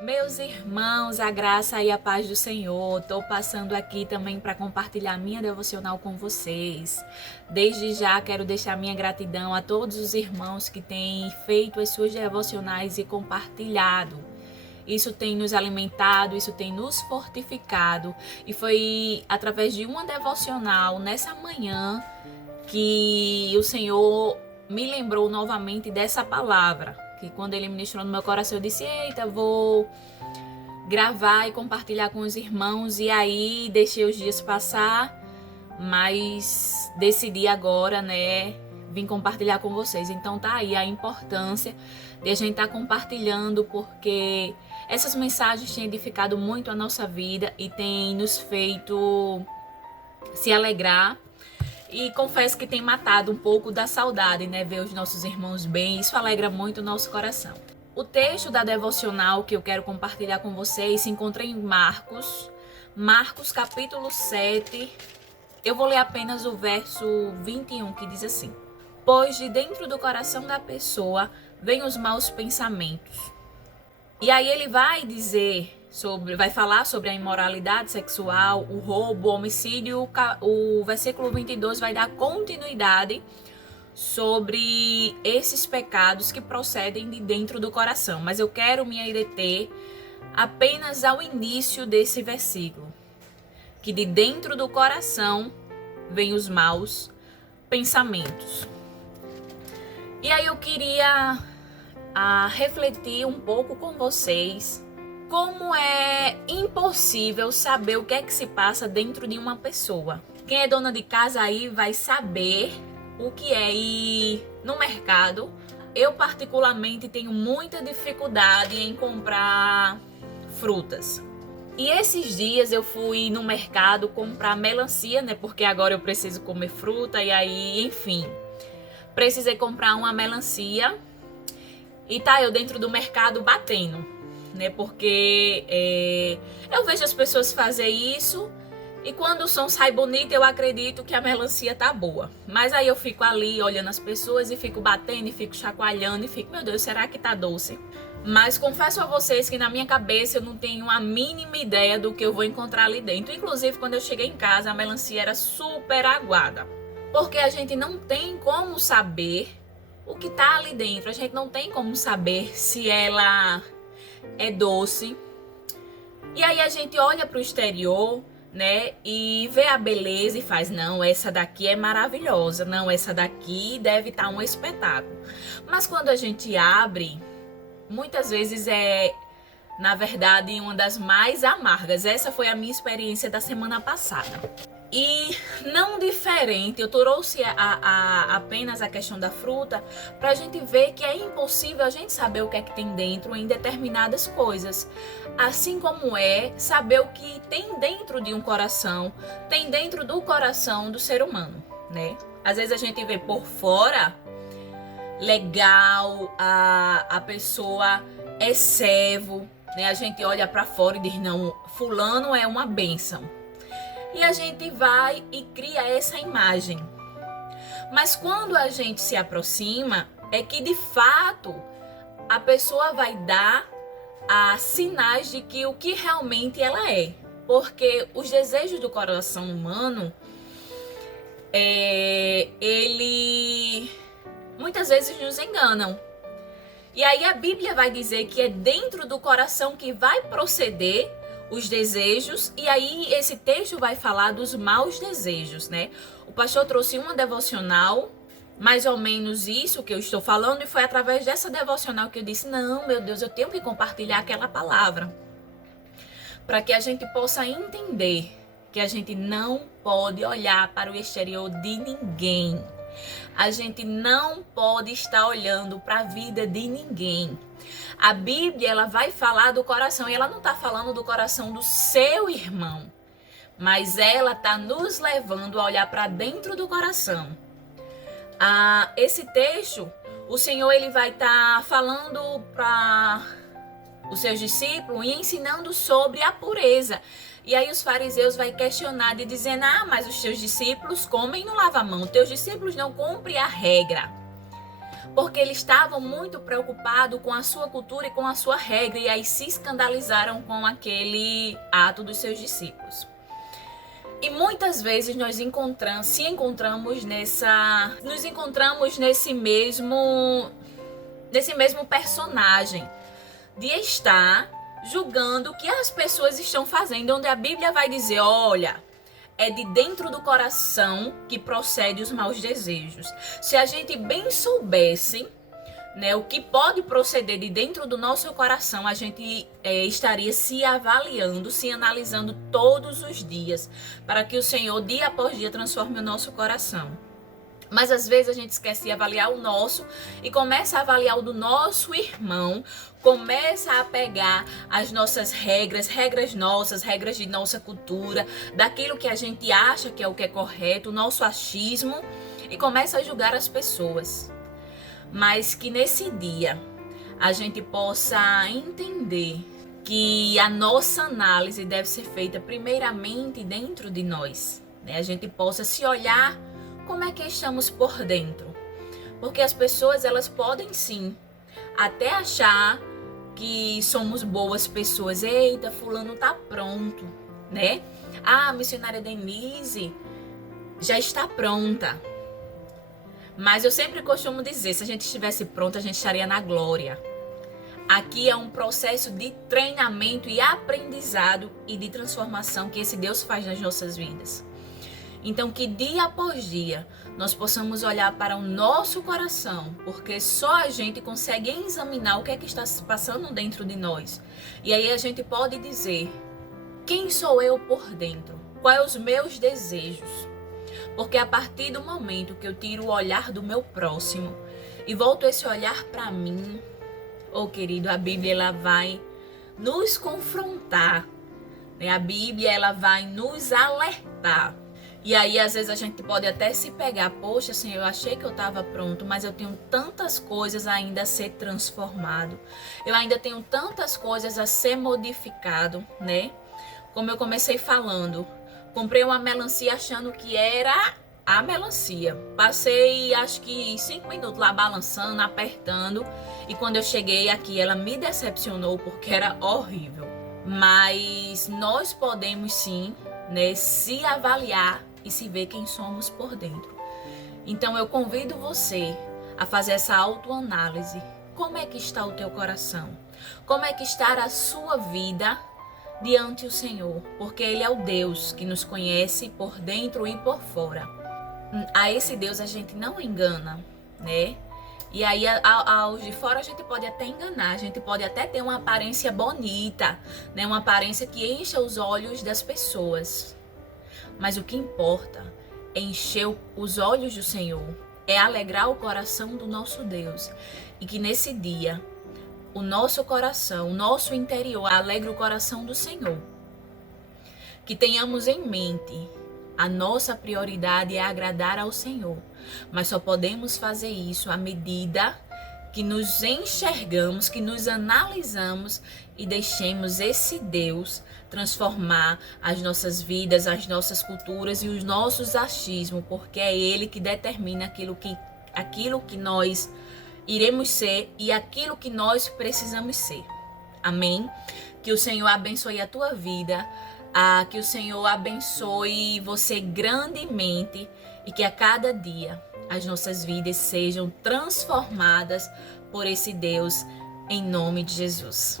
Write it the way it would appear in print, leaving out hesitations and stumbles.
Meus irmãos, a graça e a paz do Senhor, estou passando aqui também para compartilhar minha devocional com vocês. Desde já quero deixar minha gratidão a todos os irmãos que têm feito as suas devocionais e compartilhado. Isso tem nos alimentado, isso tem nos fortificado e foi através de uma devocional nessa manhã que o Senhor me lembrou novamente dessa palavra. Que quando ele ministrou no meu coração, eu disse, eita, vou gravar e compartilhar com os irmãos. E aí, deixei os dias passar, mas decidi agora, vim compartilhar com vocês. Então tá aí a importância de a gente estar compartilhando, porque essas mensagens têm edificado muito a nossa vida e têm nos feito se alegrar. E confesso que tem matado um pouco da saudade, ver os nossos irmãos bem. Isso alegra muito o nosso coração. O texto da devocional que eu quero compartilhar com vocês se encontra em Marcos capítulo 7. Eu vou ler apenas o verso 21, que diz assim: Pois de dentro do coração da pessoa vêm os maus pensamentos. E aí ele vai falar sobre a imoralidade sexual, o roubo, o homicídio. O versículo 22 vai dar continuidade sobre esses pecados que procedem de dentro do coração. Mas eu quero me deter apenas ao início desse versículo, que de dentro do coração vêm os maus pensamentos. E aí eu queria refletir um pouco com vocês como é impossível saber o que é que se passa dentro de uma pessoa. Quem é dona de casa aí vai saber o que é ir no mercado. Eu particularmente tenho muita dificuldade em comprar frutas. E esses dias eu fui no mercado comprar melancia, porque agora eu preciso comer fruta e aí, enfim, precisei comprar uma melancia. E tá eu dentro do mercado batendo, porque eu vejo as pessoas fazer isso e quando o som sai bonito eu acredito que a melancia tá boa. Mas aí eu fico ali olhando as pessoas e fico batendo e fico chacoalhando e fico, meu Deus, será que tá doce? Mas confesso a vocês que na minha cabeça eu não tenho a mínima ideia do que eu vou encontrar ali dentro. Inclusive quando eu cheguei em casa a melancia era super aguada. Porque a gente não tem como saber o que tá ali dentro, a gente não tem como saber se ela é doce. E aí a gente olha pro exterior, e vê a beleza e faz, não, essa daqui é maravilhosa, não, essa daqui deve estar um espetáculo. Mas quando a gente abre, muitas vezes é, na verdade, uma das mais amargas. Essa foi a minha experiência da semana passada. E não diferente, eu trouxe apenas a questão da fruta para a gente ver que é impossível a gente saber o que é que tem dentro em determinadas coisas. Assim como é saber o que tem dentro de um coração, tem dentro do coração do ser humano, Às vezes a gente vê por fora, legal, a pessoa é servo, A gente olha para fora e diz, não, fulano é uma bênção. E a gente vai e cria essa imagem. Mas quando a gente se aproxima, é que de fato a pessoa vai dar sinais de que o que realmente ela é. Porque os desejos do coração humano, ele muitas vezes nos enganam. E aí a Bíblia vai dizer que é dentro do coração que vai proceder os desejos, e aí esse texto vai falar dos maus desejos, O pastor trouxe uma devocional, mais ou menos isso que eu estou falando, e foi através dessa devocional que eu disse, não, meu Deus, eu tenho que compartilhar aquela palavra, para que a gente possa entender que a gente não pode olhar para o exterior de ninguém. A gente não pode estar olhando para a vida de ninguém. A Bíblia, ela vai falar do coração, e ela não está falando do coração do seu irmão, mas ela está nos levando a olhar para dentro do coração. Esse texto, o Senhor ele vai estar falando para os seus discípulos e ensinando sobre a pureza. E aí os fariseus vai questionar e dizendo, mas os teus discípulos comem e não lavam a mão, teus discípulos não cumprem a regra. Porque eles estavam muito preocupados com a sua cultura e com a sua regra, e aí se escandalizaram com aquele ato dos seus discípulos. E muitas vezes nos encontramos nesse mesmo personagem de estar julgando o que as pessoas estão fazendo, onde a Bíblia vai dizer, olha, é de dentro do coração que procede os maus desejos. Se a gente bem soubesse, né, o que pode proceder de dentro do nosso coração, a gente estaria se avaliando, se analisando todos os dias, para que o Senhor, dia após dia, transforme o nosso coração. Mas às vezes a gente esquece de avaliar o nosso e começa a avaliar o do nosso irmão, começa a pegar as nossas regras nossas, regras de nossa cultura, daquilo que a gente acha que é o que é correto, o nosso achismo, e começa a julgar as pessoas. Mas que nesse dia a gente possa entender que a nossa análise deve ser feita primeiramente dentro de nós, né? A gente possa se olhar como é que estamos por dentro. Porque as pessoas, elas podem sim até achar que somos boas pessoas. Eita, fulano tá pronto, né? A missionária Denise já está pronta. Mas eu sempre costumo dizer, se a gente estivesse pronto, a gente estaria na glória. Aqui é um processo de treinamento e aprendizado e de transformação que esse Deus faz nas nossas vidas. Então, que dia após dia nós possamos olhar para o nosso coração, porque só a gente consegue examinar o que é que está se passando dentro de nós. E aí a gente pode dizer, quem sou eu por dentro? Quais são os meus desejos? Porque a partir do momento que eu tiro o olhar do meu próximo e volto esse olhar para mim, querido, a Bíblia ela vai nos confrontar, né? A Bíblia ela vai nos alertar. E aí, às vezes, a gente pode até se pegar, poxa, Senhor, eu achei que eu estava pronto, mas eu tenho tantas coisas ainda a ser transformado. Eu ainda tenho tantas coisas a ser modificado, né? Como eu comecei falando, comprei uma melancia achando que era a melancia. Passei, acho que 5 minutos lá balançando, apertando. E quando eu cheguei aqui, ela me decepcionou porque era horrível. Mas nós podemos sim, né, se avaliar e se ver quem somos por dentro. Então eu convido você a fazer essa autoanálise. Como é que está o teu coração? Como é que está a sua vida diante do Senhor? Porque Ele é o Deus que nos conhece por dentro e por fora. A esse Deus a gente não engana, né? E aí aos de fora a gente pode até enganar, a gente pode até ter uma aparência bonita, né? Uma aparência que encha os olhos das pessoas. Mas o que importa é encher os olhos do Senhor, é alegrar o coração do nosso Deus. E que nesse dia, o nosso coração, o nosso interior, alegre o coração do Senhor. Que tenhamos em mente, a nossa prioridade é agradar ao Senhor. Mas só podemos fazer isso à medida que nos enxergamos, que nos analisamos e deixemos esse Deus transformar as nossas vidas, as nossas culturas e os nossos achismos, porque é Ele que determina aquilo que nós iremos ser e aquilo que nós precisamos ser. Amém? Que o Senhor abençoe a tua vida, que o Senhor abençoe você grandemente e que a cada dia as nossas vidas sejam transformadas por esse Deus, em nome de Jesus.